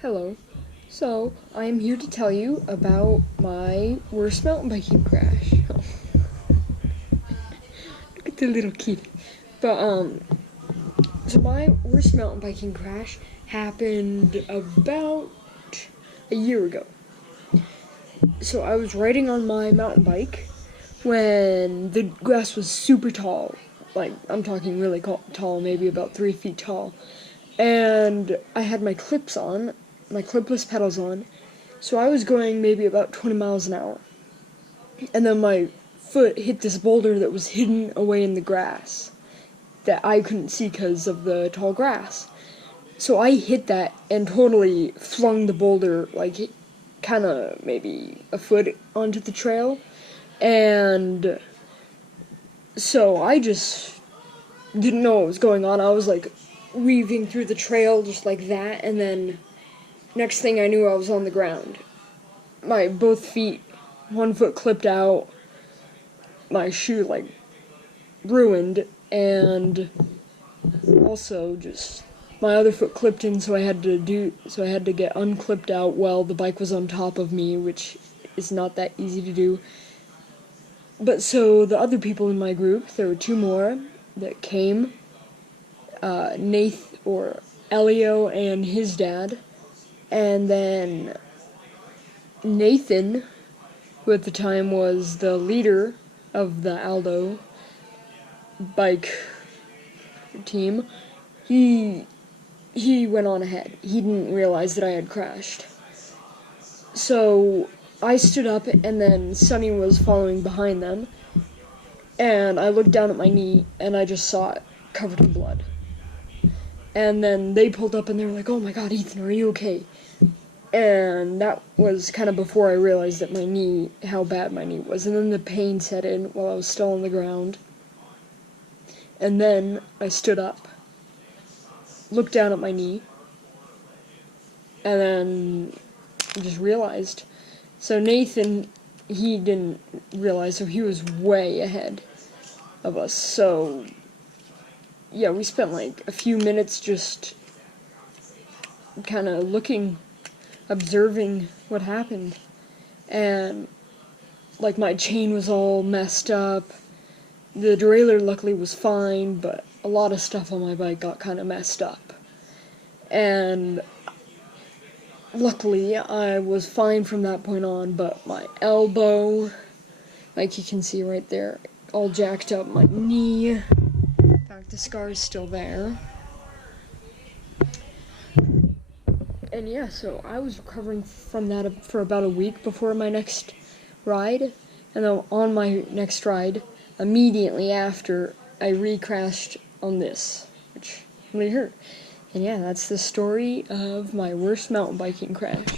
Hello. So, I am here to tell you about my worst mountain biking crash. Look at the little kid. So my worst mountain biking crash happened about a year ago. So I was riding on my mountain bike when the grass was super tall. Like, I'm talking really tall, maybe about 3 feet tall. And I had my clipless pedals on. So I was going maybe about 20 miles an hour. And then my foot hit this boulder that was hidden away in the grass that I couldn't see because of the tall grass. So I hit that and totally flung the boulder, like, kind of maybe a foot onto the trail. And so I just didn't know what was going on. I was, like, weaving through the trail just like that, and then next thing I knew, I was on the ground. My both feet, one foot clipped out, my shoe, like, ruined, and also just my other foot clipped in, so I had to get unclipped out while the bike was on top of me, which is not that easy to do. But so the other people in my group, there were two more that came, Elio and his dad, and then Nathan, who at the time was the leader of the Aldo bike team, he went on ahead. He didn't realize that I had crashed. So I stood up, and then Sunny was following behind them, and I looked down at my knee, and I just saw it covered in blood. And then they pulled up, and they were like, "Oh my God, Ethan, are you okay?" And that was kind of before I realized that how bad my knee was. And then the pain set in while I was still on the ground. And then I stood up, looked down at my knee, and then just realized. So Nathan, he didn't realize, so he was way ahead of us. So, yeah, we spent like a few minutes just kind of observing what happened. And, like, my chain was all messed up. The derailleur luckily was fine, but a lot of stuff on my bike got kind of messed up. And luckily, I was fine from that point on, but my elbow, like you can see right there, all jacked up. My knee, in fact, the scar is still there. And yeah, so I was recovering from that for about a week before my next ride. And then on my next ride, immediately after, I re-crashed on this, which really hurt. And yeah, that's the story of my worst mountain biking crash.